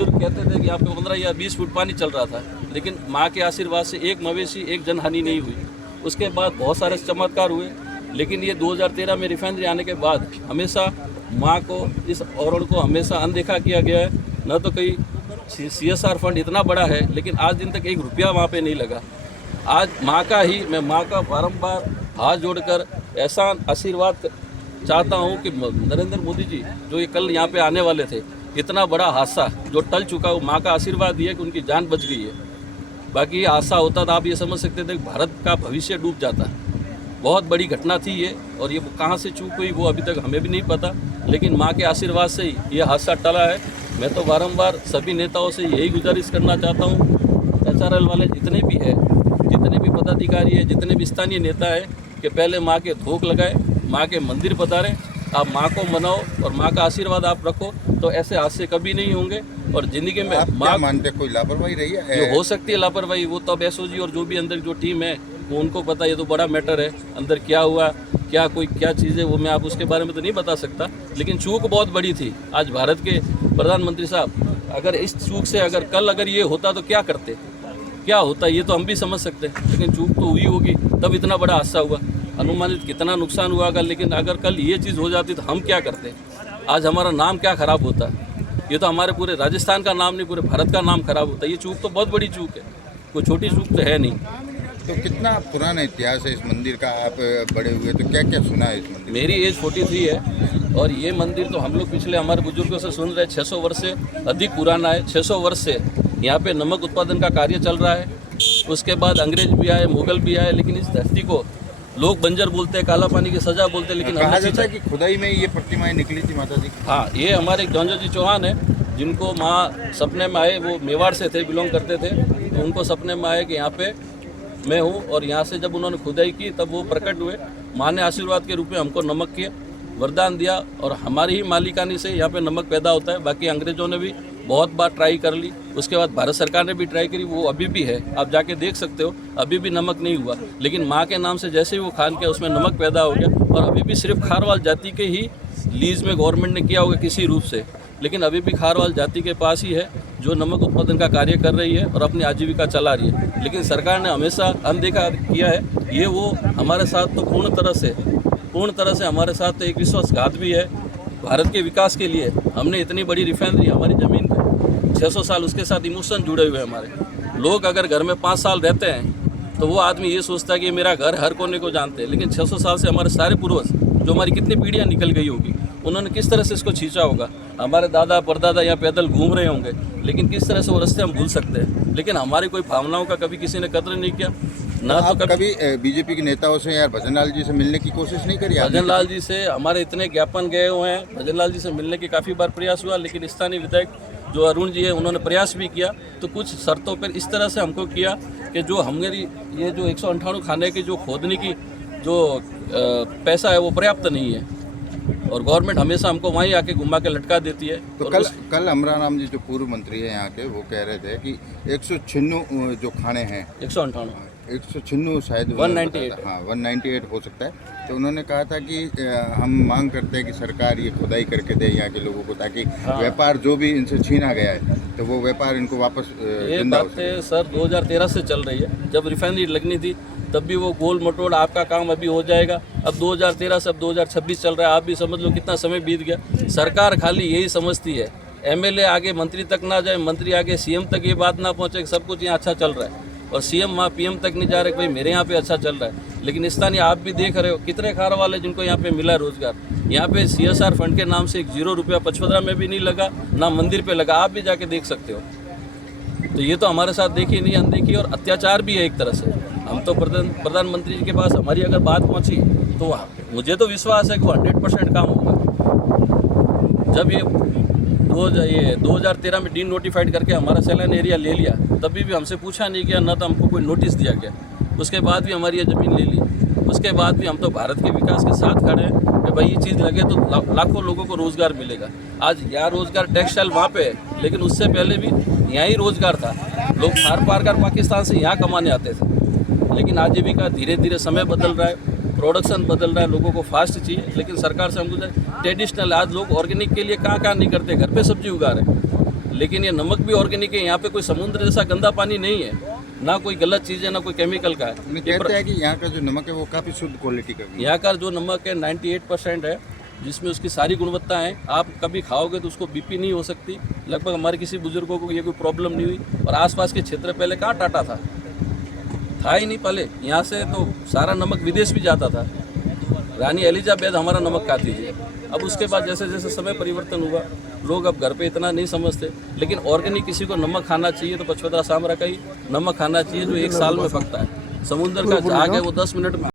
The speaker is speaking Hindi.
बुजुर्ग कहते थे कि यहाँ पे 15 या 20 फुट पानी चल रहा था, लेकिन माँ के आशीर्वाद से एक मवेशी, एक जनहानि नहीं हुई। उसके बाद बहुत सारे चमत्कार हुए, लेकिन ये 2013 में रिफाइनरी आने के बाद हमेशा माँ को, इस औरण को हमेशा अनदेखा किया गया है। न तो कोई CSR फंड इतना बड़ा है, लेकिन आज दिन तक 1 रुपया वहाँ पे नहीं लगा। आज मैं माँ का बारंबार हाथ जोड़कर ऐसा आशीर्वाद चाहता हूँ कि नरेंद्र मोदी जी जो ये कल यहाँ पे आने वाले थे, इतना बड़ा हादसा जो टल चुका, वो माँ का आशीर्वाद दिया कि उनकी जान बच गई है। बाकी ये हादसा होता था, आप ये समझ सकते थे कि भारत का भविष्य डूब जाता। बहुत बड़ी घटना थी ये, और ये कहाँ से चूक हुई वो अभी तक हमें भी नहीं पता, लेकिन माँ के आशीर्वाद से ही ये हादसा टला है। मैं तो बारंबार सभी नेताओं से यही गुजारिश करना चाहता हूँ, SRL वाले जितने भी हैं, जितने भी पदाधिकारी हैं, जितने भी स्थानीय नेता हैं, कि पहले माँ के धोख लगाए, माँ के मंदिर पधारें, आप माँ को मनाओ और माँ का आशीर्वाद आप रखो, तो ऐसे हादसे कभी नहीं होंगे। और ज़िंदगी में माँ मानते कोई लापरवाही रही है? जो हो सकती है लापरवाही, वो तब SOG और जो भी अंदर जो टीम है वो उनको पता। ये तो बड़ा मैटर है, अंदर क्या हुआ, क्या चीज़ें, वो मैं आप उसके बारे में तो नहीं बता सकता, लेकिन चूक बहुत बड़ी थी। आज भारत के प्रधानमंत्री साहब, अगर इस चूक से कल ये होता तो क्या करते, क्या होता, ये तो हम भी समझ सकते हैं, लेकिन चूक तो हुई होगी, तब इतना बड़ा हादसा हुआ। अनुमानित कितना नुकसान हुआ होगा, लेकिन अगर कल ये चीज़ हो जाती तो हम क्या करते, आज हमारा नाम क्या खराब होता। ये तो हमारे पूरे राजस्थान का नाम नहीं, पूरे भारत का नाम खराब होता है। ये चूक तो बहुत बड़ी चूक है, कोई छोटी चूक तो है नहीं। तो कितना पुराना इतिहास है इस मंदिर का? आप बड़े हुए तो क्या क्या सुना है इस मंदिर? मेरी एज 43 है, और ये मंदिर तो हम लोग पिछले हमारे बुजुर्गों से सुन रहे 600 वर्ष से अधिक पुराना है। 600 वर्ष से यहाँ पे नमक उत्पादन का कार्य चल रहा है। उसके बाद अंग्रेज भी आए, मुगल भी आए, लेकिन इस धरती को लोग बंजर बोलते हैं, काला पानी की सजा बोलते हैं, लेकिन कहा जाता है कि खुदाई में ये प्रतिमाएं निकली थी माता जी की। हाँ, ये हमारे जौनजो जी चौहान है, जिनको माँ सपने में आए, वो मेवाड़ से थे, बिलोंग करते थे, तो उनको सपने में आए कि यहाँ पे मैं हूँ, और यहाँ से जब उन्होंने खुदाई की तब वो प्रकट हुए। माँ ने आशीर्वाद के रूप में हमको नमक के वरदान दिया, और हमारी ही मालिकानी से यहाँ पे नमक पैदा होता है। बाकी अंग्रेजों ने भी बहुत बार ट्राई कर ली, उसके बाद भारत सरकार ने भी ट्राई करी, वो अभी भी है, आप जाके देख सकते हो, अभी भी नमक नहीं हुआ। लेकिन माँ के नाम से जैसे ही वो खान के उसमें नमक पैदा हो गया, और अभी भी सिर्फ खारवाल जाति के ही लीज में गवर्नमेंट ने किया होगा किसी रूप से, लेकिन अभी भी खारवाल जाति के पास ही है जो नमक उत्पादन का कार्य कर रही है और अपनी आजीविका चला रही है। लेकिन सरकार ने हमेशा अनदेखा किया है। ये वो हमारे साथ तो पूर्ण तरह से हमारे साथ तो एक विश्वासघात भी है। भारत के विकास के लिए हमने इतनी बड़ी रिफाइनरी, हमारी ज़मीन पे 600 साल उसके साथ इमोशन जुड़े हुए हैं हमारे। लोग अगर घर में 5 साल रहते हैं तो वो आदमी ये सोचता है कि मेरा घर हर कोने को जानते हैं, लेकिन 600 साल से हमारे सारे पूर्वज, जो हमारी कितनी पीढ़ियाँ निकल गई होगी, उन्होंने किस तरह से इसको खींचा होगा। हमारे दादा परदादा यहाँ पैदल घूम रहे होंगे, लेकिन किस तरह से वो रास्ते हम भूल सकते हैं। लेकिन हमारी कोई भावनाओं का कभी किसी ने कदर नहीं किया ना। तो कभी बीजेपी के नेताओं से यार भजन लाल जी से मिलने की कोशिश नहीं करी? भजन लाल जी से हमारे इतने ज्ञापन गए हुए हैं, भजन लाल जी से मिलने की काफ़ी बार प्रयास हुआ, लेकिन स्थानीय विधायक जो अरुण जी है उन्होंने प्रयास भी किया, तो कुछ शर्तों पर इस तरह से हमको किया कि जो हमारी ये जो 198 खाने की जो खोदने की जो पैसा है वो पर्याप्त नहीं है, और गवर्नमेंट हमेशा हमको वहीं आके घुमा के लटका देती है। तो कल अमराराम जी जो पूर्व मंत्री है यहाँ के, वो कह रहे थे कि 196 जो खाने हैं, 196 शायद 198, हाँ 198 हो सकता है। तो उन्होंने कहा था कि हम मांग करते हैं कि सरकार ये खुदाई करके दे यहाँ के लोगों को, ताकि व्यापार जो भी इनसे छीना गया है तो वो व्यापार इनको वापस ये बातें सर 2013 से चल रही है। जब रिफाइनरी लगनी थी तब भी वो गोल मटोड़ आपका काम अभी हो जाएगा। अब 2013 से अब 2026 चल रहा है, आप भी समझ लो कितना समय बीत गया। सरकार खाली यही समझती है, MLA आगे मंत्री तक ना जाए, मंत्री आगे CM तक ये बात ना पहुँचे सब कुछ यहाँ अच्छा चल रहा है, और CM वहाँ PM तक नहीं जा रहे भाई मेरे यहाँ पे अच्छा चल रहा है। लेकिन स्थानीय आप भी देख रहे हो कितने खार वाले जिनको यहाँ पे मिला रोजगार। यहाँ पे CSR फंड के नाम से 0 रुपया 55 में भी नहीं लगा, ना मंदिर पे लगा, आप भी जाके देख सकते हो। तो ये तो हमारे साथ देखी नहीं अनदेखी और अत्याचार भी है एक तरह से। हम तो प्रधानमंत्री जी के पास हमारी अगर बात पहुँची तो मुझे तो विश्वास है कि वो 100% काम होगा। जब ये 2013 में डी नोटिफाइड करके हमारा सैलान एरिया ले लिया, तभी भी हमसे पूछा नहीं गया, ना तो हमको कोई नोटिस दिया गया। उसके बाद भी हमारी ये ज़मीन ले ली, उसके बाद भी हम तो भारत के विकास के साथ खड़े हैं कि भाई ये चीज़ लगे तो लाखों लोगों को रोज़गार मिलेगा। आज यहाँ रोज़गार टेक्सटाइल वहाँ पे है, लेकिन उससे पहले भी यहाँ ही रोज़गार था। लोग पार कर पाकिस्तान से यहाँ कमाने आते थे, लेकिन आजीविका धीरे धीरे समय बदल रहा है, प्रोडक्शन बदल रहा है, लोगों को फास्ट चाहिए। लेकिन सरकार से हमको ट्रेडिशनल, आज लोग ऑर्गेनिक के लिए कहाँ नहीं करते, घर पे सब्जी उगा रहे हैं। लेकिन ये नमक भी ऑर्गेनिक है। यहाँ पे कोई समुद्र जैसा गंदा पानी नहीं है, ना कोई गलत चीज़ है, ना कोई केमिकल का है। उन्हें कहते हैं कि यहाँ का जो नमक है वो काफ़ी शुद्ध क्वालिटी का भी है। यहाँ का जो नमक है 98% है, जिसमें उसकी सारी गुणवत्ता है। आप कभी खाओगे तो उसको बीपी नहीं हो सकती। लगभग हमारे किसी बुजुर्गों को ये कोई प्रॉब्लम नहीं हुई। और आसपास के क्षेत्र पहले कहाँ टाटा था ही नहीं पहले। यहाँ से तो सारा नमक विदेश भी जाता था। रानी एलिजाबेथ हमारा नमक खाती थी। अब उसके बाद जैसे जैसे समय परिवर्तन हुआ, लोग अब घर पे इतना नहीं समझते। लेकिन ऑर्गेनिक किसी को नमक खाना चाहिए तो पचपदरा सामरा का ही नमक खाना चाहिए, जो 1 साल में पकता है। समुद्र का झाग है वो 10 मिनट में